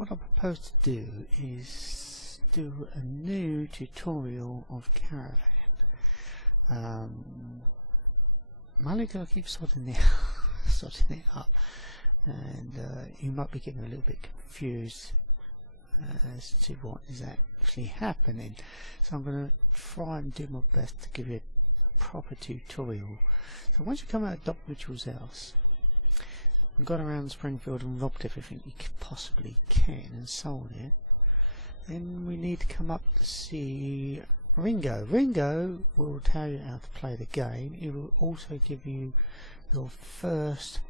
what I propose to do is do a new tutorial of Caravan. I'm only going to keep sorting it up, and you might be getting a little bit confused as to what is actually happening. So I'm going to try and do my best to give you a proper tutorial. So once you come out of Dr. Mitchell's house, we've gone around Springfield and robbed everything you possibly can and sold it, then we need to come up to see Ringo. Ringo will tell you how to play the game. He will also give you your first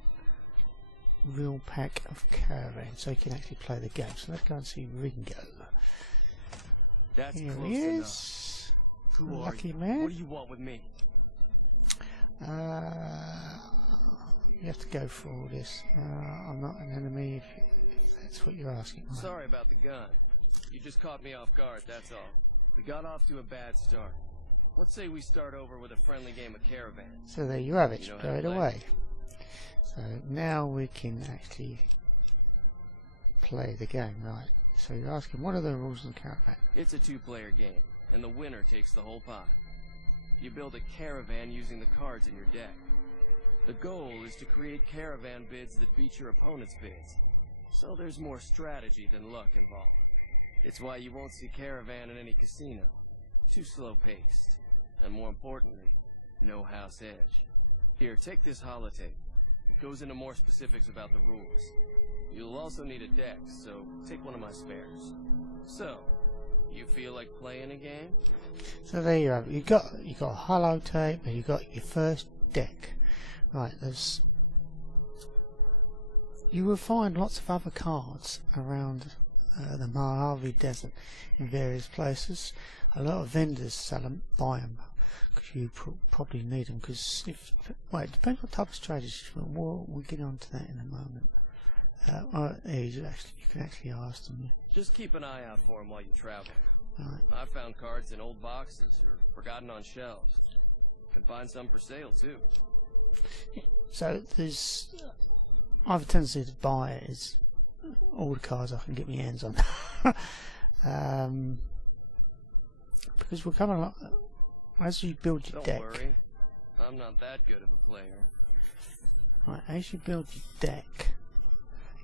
real pack of Caravan, so you can actually play the game. So let's go and see Ringo. That's Here close he is. enough. Who Lucky are you? man. What do you want with me? You have to go for all this. I'm not an enemy if that's what you're asking. Sorry about the gun. You just caught me off guard, that's all. We got off to a bad start. Let's say we start over with a friendly game of Caravan. So there you have it, You know straight how to play. away. So now we can actually play the game, right? So you're asking, what are the rules of Caravan? It's a two-player game, and the winner takes the whole pot. You build a caravan using the cards in your deck. The goal is to create caravan bids that beat your opponent's bids. So there's more strategy than luck involved. It's why you won't see Caravan in any casino. Too slow-paced. And more importantly, no house edge. Here, take this holotape. It goes into more specifics about the rules. You'll also need a deck, so take one of my spares. So, you feel like playing a game? So there you have it. You got a holotape and you got your first deck. Right, you will find lots of other cards around the Mojave Desert in various places. A lot of vendors sell them, buy them, because you probably need them. Because well, it depends what type of strategy. We'll get on to that in a moment. You can actually ask them. Just keep an eye out for them while you travel. Right. I've found cards in old boxes or forgotten on shelves. Can find some for sale too. So I have a tendency to buy is all the cards I can get my hands on. Because we're coming along, as you build your Don't deck. worry, I'm not that good of a player. Right, as you build your deck,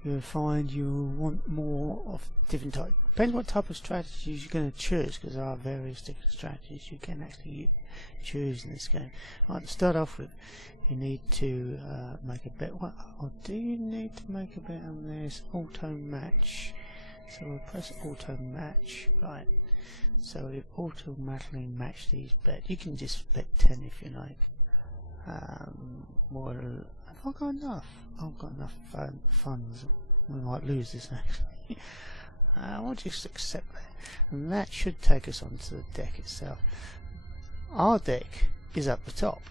you'll find you want more of different types. Depends what type of strategies you're going to choose, because there are various different strategies you can actually choose in this game. Right, to start off with, you need to make a bet. Or do you need to make a bet on this auto match? So we'll press auto match. Right. So we've automatically matched these bets. You can just bet 10 if you like. Well, have I got enough? I've got enough funds. We might lose this actually. We'll just accept that, and that should take us onto the deck itself. Our deck is up the top.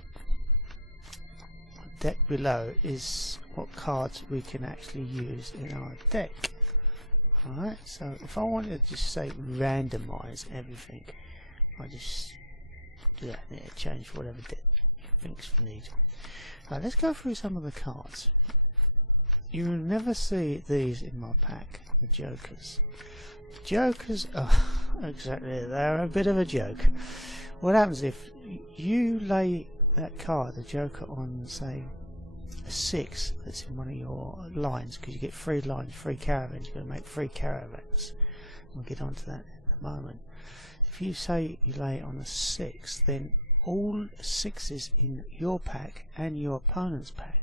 The deck below is what cards we can actually use in our deck. Alright, so if I wanted to just say randomize everything, I just do that there, change whatever deck you think's needed. Right, let's go through some of the cards. You will never see these in my pack, the Jokers. The Jokers are exactly, they're a bit of a joke. What happens if you lay that card, the Joker, on, say, a 6 that's in one of your lines, because you get 3 lines, 3 caravans, you're going to make 3 caravans. We'll get onto that in a moment. If you say you lay it on a 6, then all 6s in your pack and your opponent's pack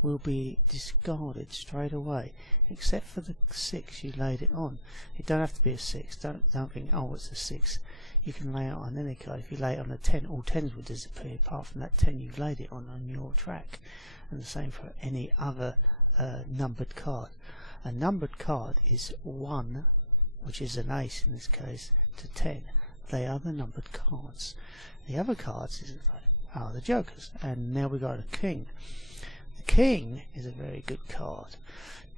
will be discarded straight away, except for the 6 you laid it on. It don't have to be a 6. Don't think, oh, it's a 6. You can lay it on any card. If you lay it on a 10, all 10s will disappear apart from that 10 you laid it on your track. And the same for any other numbered card. A numbered card is 1, which is an ace in this case, to 10. They are the numbered cards. The other cards are the Jokers. And now we've got a King. The King is a very good card.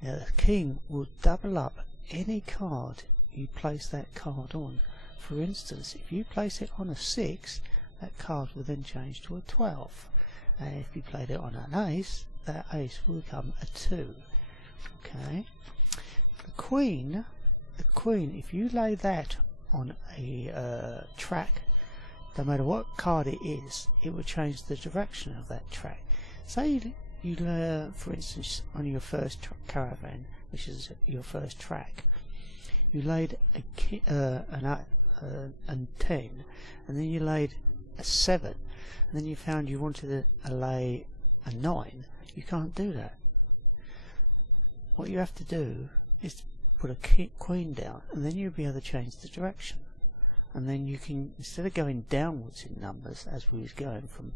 Now the King will double up any card you place that card on. For instance, if you place it on a 6, that card will then change to a 12. And if you played it on an ace, that ace will become a 2. Okay. The Queen the queen, if you lay that on a track, no matter what card it is, it will change the direction of that track. Say you for instance, on your first caravan, which is your first track, you laid a 10, and then you laid a 7, and then you found you wanted to lay a 9. You can't do that. What you have to do is put a queen down, and then you'll be able to change the direction. And then you can, instead of going downwards in numbers as we was going from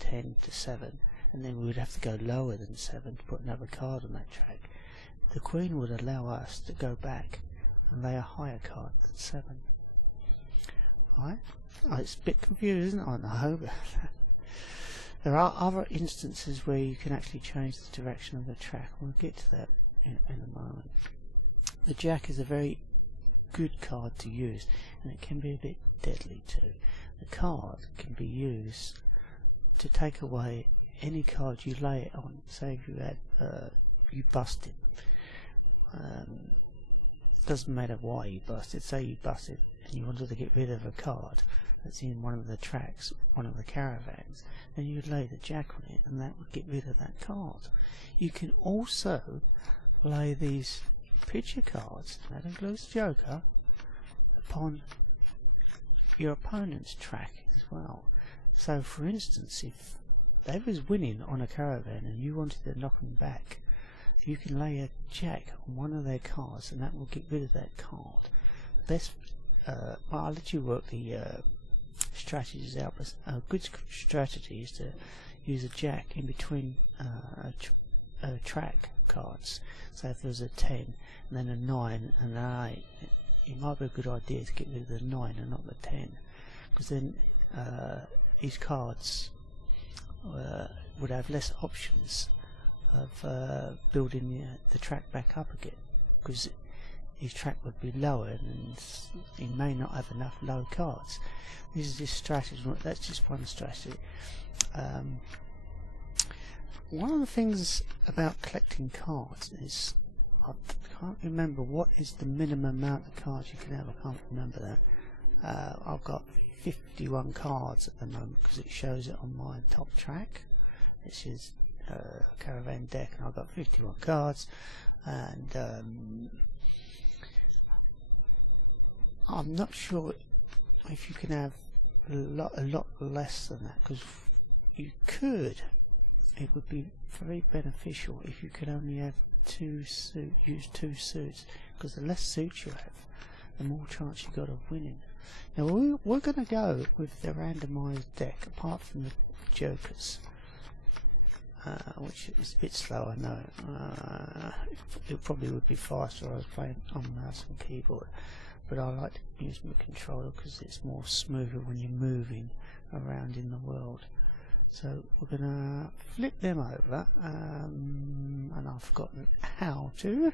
10 to 7, and then we would have to go lower than 7 to put another card on that track, the queen would allow us to go back and lay a higher card than 7. Alright? Oh, it's a bit confusing, I know. There are other instances where you can actually change the direction of the track. We'll get to that in a moment. The jack is a very good card to use, and it can be a bit deadly too. The card can be used to take away any card you lay it on. Say if you had you busted, doesn't matter why you busted. Say you busted and you wanted to get rid of a card that's in one of the tracks, one of the caravans, then you'd lay the jack on it, and that would get rid of that card. You can also lay these picture cards, that includes Joker, upon your opponent's track as well. So for instance, if they was winning on a caravan and you wanted to knock them back, you can lay a jack on one of their cards, and that will get rid of that card. The best, well, I'll let you work the strategies out, but a good strategy is to use a jack in between track cards. So if there's a 10 and then a 9 and an 8, it might be a good idea to get rid of the 9 and not the 10, because then these cards would have less options of building the track back up again, because his track would be lower and he may not have enough low cards. This is just strategy. That's just one strategy. One of the things about collecting cards is, I can't remember what is the minimum amount of cards you can have. I can't remember that. I've got 51 cards at the moment because it shows it on my top track. This is Caravan deck, and I've got 51 cards, and I'm not sure if you can have a lot less than that, because you could. It would be very beneficial if you could only have use two suits, because the less suits you have, the more chance you got of winning. Now we're going to go with the randomised deck, apart from the Jokers, which is a bit slow, I know. It probably would be faster if I was playing on mouse and keyboard, but I like to use my controller because it's more smoother when you're moving around in the world. So we're going to flip them over, and I've forgotten how to.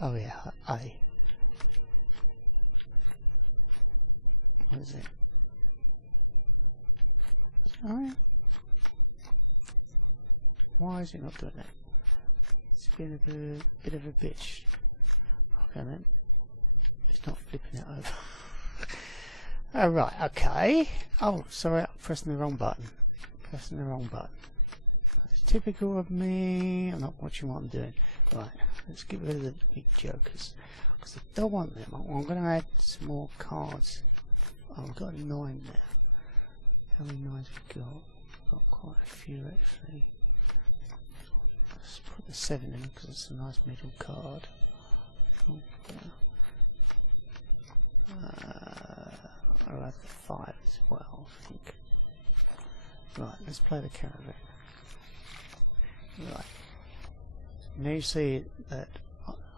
Oh yeah, A. What is it? Oh yeah. Why is it not doing that? It's been a bit of a bitch. Okay then. It's not flipping it over. Oh right, okay. Oh, sorry, I'm pressing the wrong button. Pressing the wrong button. It's typical of me. I'm not watching what I'm doing. Right, let's get rid of the big Jokers, because I don't want them. I'm going to add some more cards. Oh, I've got 9 now. How many 9s we got? Got quite a few actually. Let's put the 7 in because it's a nice middle card. Oh, yeah. I'll have the 5 as well, I think. Right, let's play the Caravan. Right. Now you see that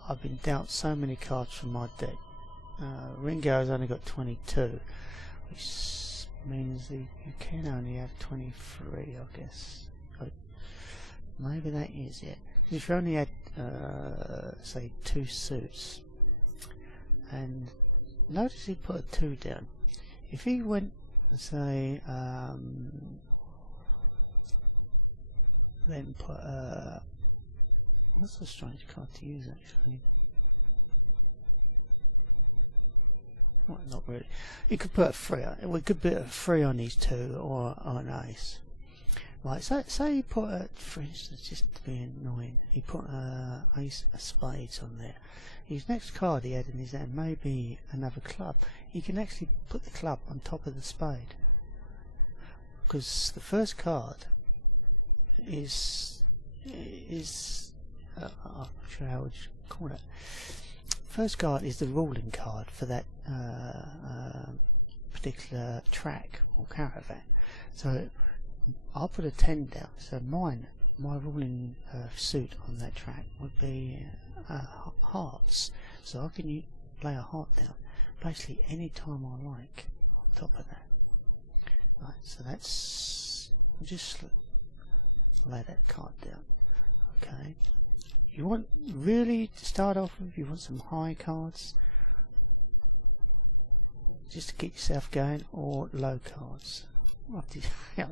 I've been dealt so many cards from my deck. Ringo's only got 22, which means that you can only have 23, I guess. Maybe that is it. If you only had, say, 2 suits, and notice he put a 2 down. If he went, say, then put, what's a strange card to use actually? Well, not really. You could put a 3 on, we could put a 3 on these 2 or an ace. Right, so say you put a, for instance, just to be annoying, he put a ace of spades on there. His next card he had in his hand may be another club. He can actually put the club on top of the spade, because the first card is I'm not sure how would you call it. First card is the ruling card for that particular track or caravan. So I'll put a 10 down. So my ruling suit on that track would be hearts. So I can play a heart down basically any time I like on top of that. Right, so that's, just lay that card down. Okay. You want really to start off with, you want some high cards just to keep yourself going, or low cards. What did yeah.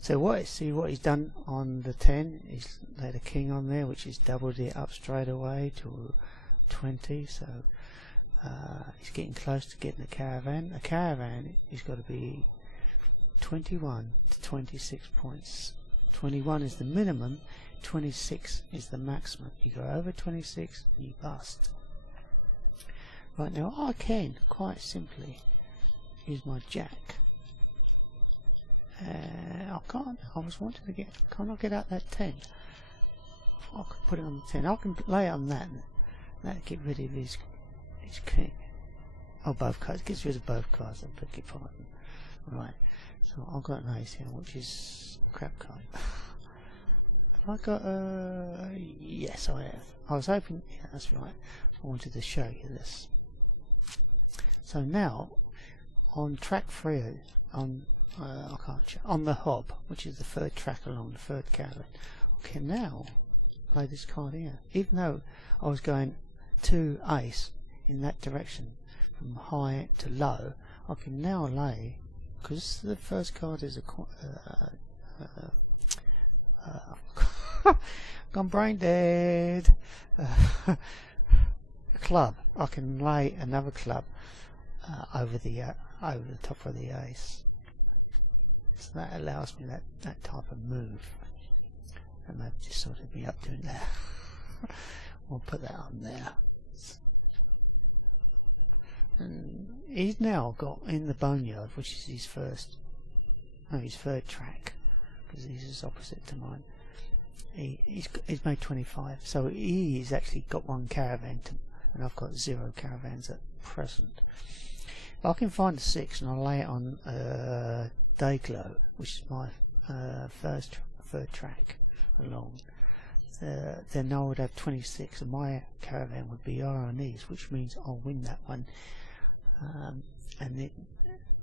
So see what he's done on the 10, he's laid a king on there, which has doubled it up straight away to 20. So he's getting close to getting a caravan. A caravan is got to be 21 to 26 points. 21 is the minimum, 26 is the maximum. You go over 26, you bust. Right, now I can quite simply use my jack. I can't. I was wanting to get. Can I get out that 10? I could put it on the 10. I can lay it on that. That'll get rid of his king. Oh, both cards. Gets rid of both cards. I beg your pardon. Right. So I've got an ace here, which is a crap card. Have I got yes, I have. I was hoping. Yeah, that's right. I wanted to show you this. So now, on track 3, on on the hob, which is the 3rd track along the 3rd caravan, I can now play this card here. Even though I was going to ace in that direction, from high to low, I can now lay, because the first card is gone brain dead. A club. I can lay another club over the top of the ace. So that allows me that type of move, and that just sort of be up doing that. We'll put that on there. And he's now got in the boneyard, which is his 3rd track, because this is opposite to mine. He's made 25, so he's actually got 1 caravan, and I've got 0 caravans at present. If I can find a 6 and I'll lay it on Dayglow, which is my 3rd track along, then I would have 26, and my caravan would be RNEs, which means I'll win that one.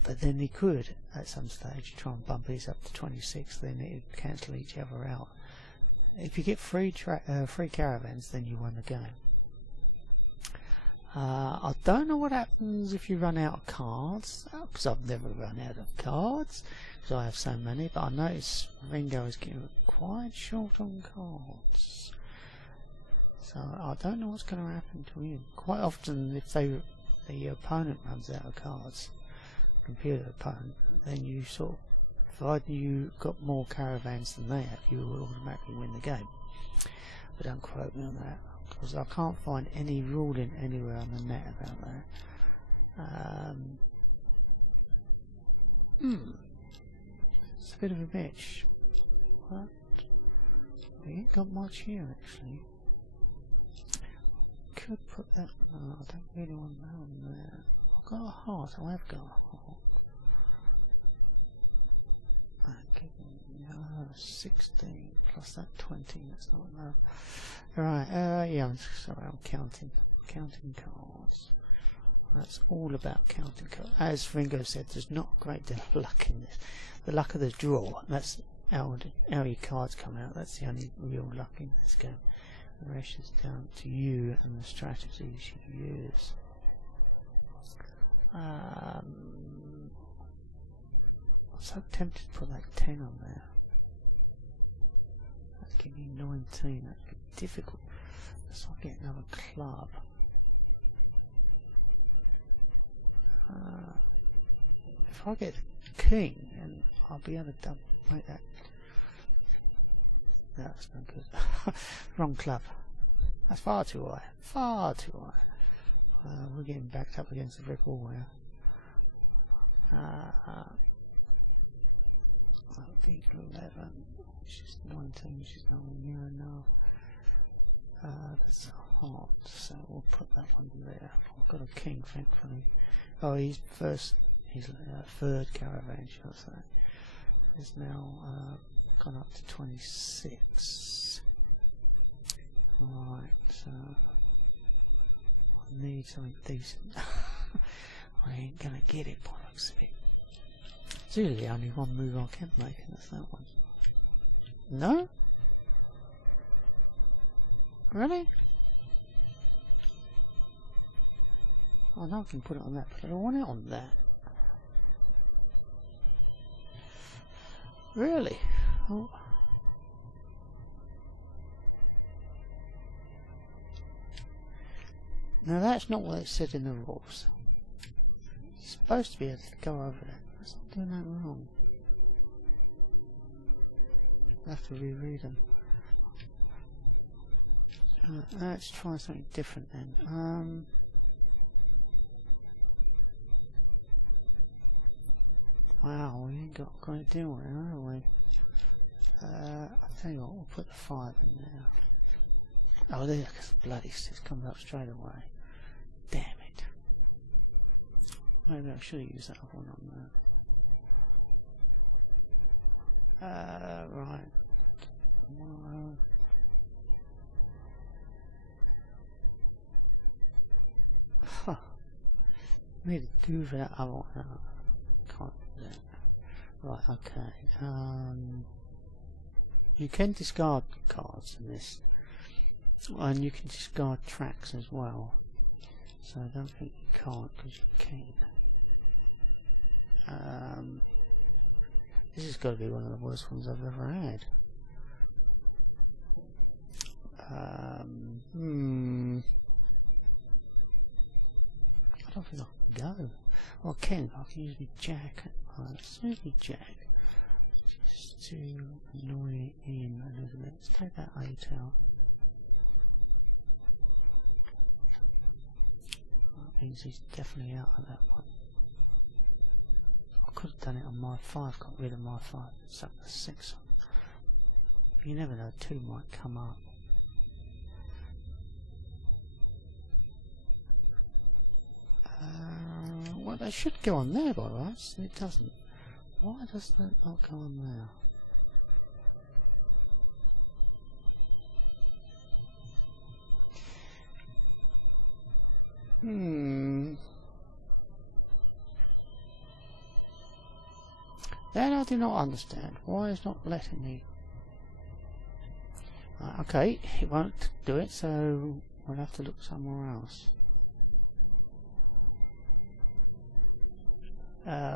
But then he could at some stage try and bump these up to 26, then it would cancel each other out. If you get free caravans, then you won the game. I don't know what happens if you run out of cards, because I've never run out of cards, because I have so many, but I notice Ringo is getting quite short on cards. So I don't know what's going to happen to him. Quite often, if the opponent runs out of cards, computer opponent, then you sort of, provided you got more caravans than they have, you will automatically win the game. But don't quote me on that, because I can't find any ruling anywhere on the net about that. It's a bit of a bitch. What? We ain't got much here actually. Could put that. No, I don't really want that on there. I've got a heart. I have got a heart. 16 plus that 20. That's not enough. Right. Yeah. I'm sorry. I'm counting cards. That's all about counting cards. As Ringo said, there's not a great deal of luck in this. The luck of the draw. That's how your cards come out. That's the only real luck in this game. The rest is down to you and the strategies you use. I'm so tempted to put that 10 on there. That'd give me 19. That'd be difficult. So I'll get another club. if I get king, then I'll be able to make that. No, that's no good. Wrong club. That's far too high. Far too high. We're getting backed up against the brick wall here. I think 11, which is 19, which is nowhere near enough. That's a heart, so we'll put that one there. I've got a king, thankfully. Oh, he's first. He's third caravan, shall I say. It's now gone up to 26. Right, so I need something decent. I ain't gonna get it by the looks of it. It's really only one move I can make, and that's that one. No? Really? I know I can put it on that, but I don't want it on that. Really? Oh. Now that's not what it said in the rules. You're supposed to be able to go over that. That's not doing that wrong. I have to reread them. Let's try something different then. Wow, we ain't got a great deal here, have we? I'll tell you what, we'll put the 5 in there. Oh, there, because the bloody 6 comes up straight away. Damn it. Maybe I should have used that one on there. Right. Huh. Need to do for that other one. Can't do that. Right, okay. You can discard cards in this. And you can discard tracks as well. So I don't think you can't because you can. This has got to be one of the worst ones I've ever had. I don't think I can go. Well, I can use my jack. Let's use my jack. Just to annoy it in a little bit. Let's take that 8 out. That means he's definitely out of that one. I could have done it on my 5, got rid of my 5, stuck the 6 on. You never know, 2 might come up. Well, they should go on there by rights, it doesn't. Why does that not go on there? That I do not understand. Why is not letting me? Okay, it won't do it, so we'll have to look somewhere else.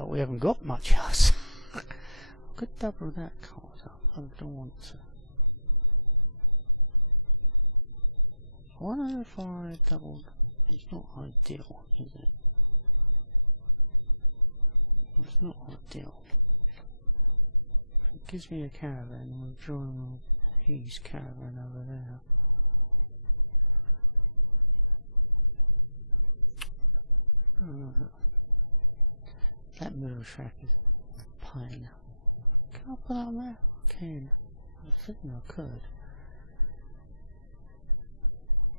We haven't got much else. I could double that card up. I don't want to. I wonder if I doubled. It's not ideal, is it? It's not ideal. It gives me a caravan. We'll draw his caravan over there. That middle track is a pain. Can I put that on there? I can. I think I could.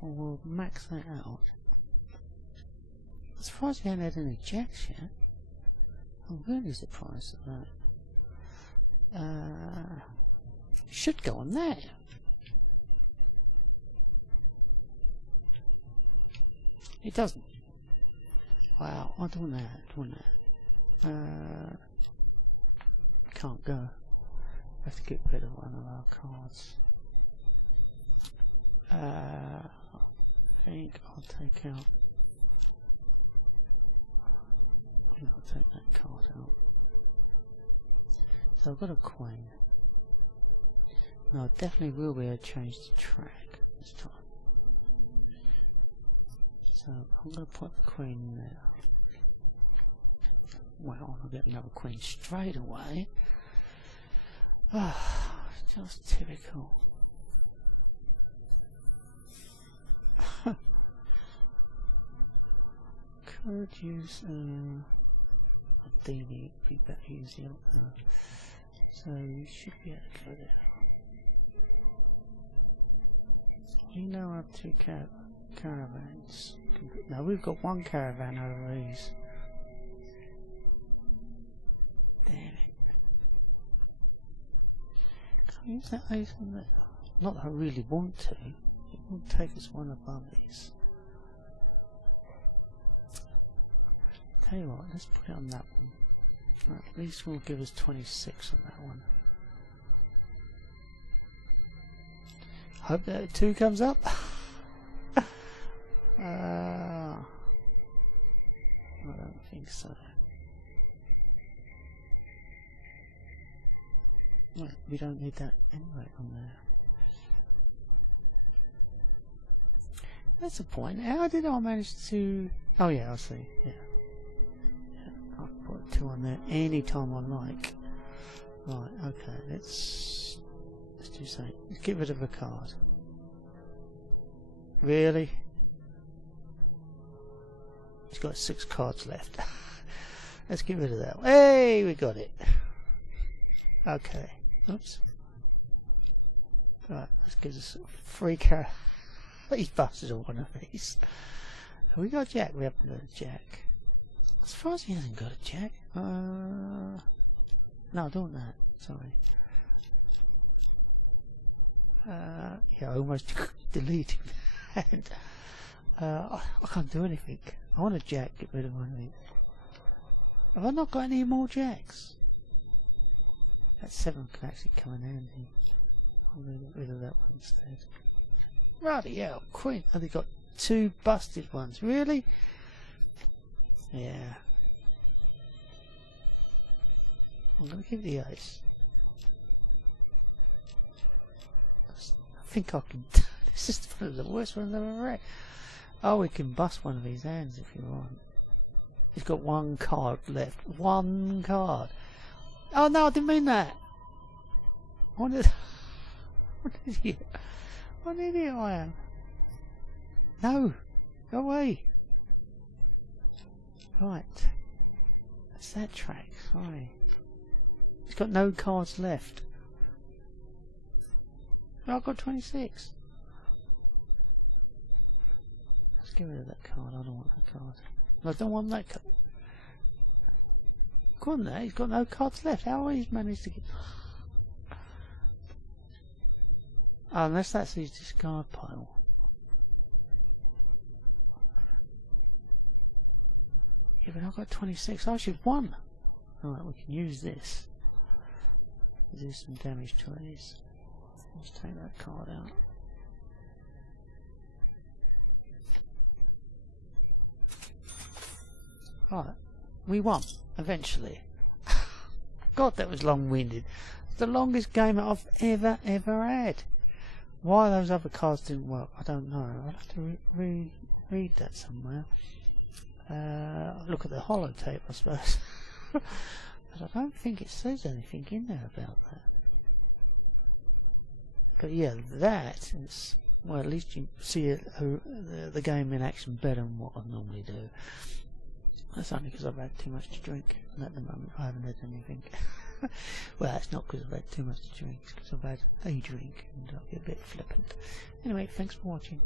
Well, we'll max that out. I'm surprised you haven't had any jacks yet. I'm really surprised at that. Should go on there. It doesn't. Wow, I don't want that. Can't go. I have to get rid of one of our cards. I think I'll take out. I'll take that card out. So I've got a queen. No, I definitely will be able to change the track this time. So I'm going to put the queen in there. well, I'll get another queen straight away. Just typical. Could use ideally it'd be better using so you should be able to go there. We now have 2 caravans. Now we've got 1 caravan over these. Damn it. Can't use that ace on there. Not that I really want to. It will take us one above these. Tell you what, let's put it on that one. Right, at least we'll give us 26 on that one. Hope that 2 comes up. I don't think so. Right, we don't need that anyway on there. That's the point. How did I manage to... Oh yeah, I see. Yeah. I'll put 2 on there anytime I like. Right, okay, let's do something. Let's get rid of a card. Really? He's got 6 cards left. Let's get rid of that. Hey, we got it. Okay. Oops. Right, let's give us 3 cards. He's busted on one of these. Have we got a jack? We haven't got a jack. As far as he hasn't got a jack. No, I don't want that. Sorry. Yeah, I almost deleted that. I can't do anything. I want a jack, get rid of one of these. Have I not got any more jacks? That 7 can actually come in handy. I'm going to get rid of that one instead. Righty hell, queen. And they got 2 busted ones. Really? Yeah. I'm going to keep the ace. I think I can. This is one of the worst ones I've ever read. Oh, we can bust one of these hands if you want. He's got 1 card left. 1 card. Oh no, I didn't mean that. What an idiot. What an idiot I am. No. Go away. Right. That's that track. Sorry. He's got no cards left. I've got 26. Let's get rid of that card. I don't want that card. I don't want that card. Go on there. He's got no cards left. How has he managed to get... Oh, unless that's his discard pile. Yeah, but I've got 26. I should have won. Alright, we can use this to do some damage to these. Let's take that card out. Alright, we won, eventually. God, that was long-winded. It's the longest game that I've ever had. Why those other cards didn't work, I don't know. I'll have to read that somewhere. Look at the holotape, I suppose. But I don't think it says anything in there about that. But yeah, that is... Well, at least you see the game in action better than what I normally do. That's only because I've had too much to drink, and at the moment I haven't had anything. Well, that's not because I've had too much to drink, it's because I've had a drink and I'll get a bit flippant. Anyway, thanks for watching.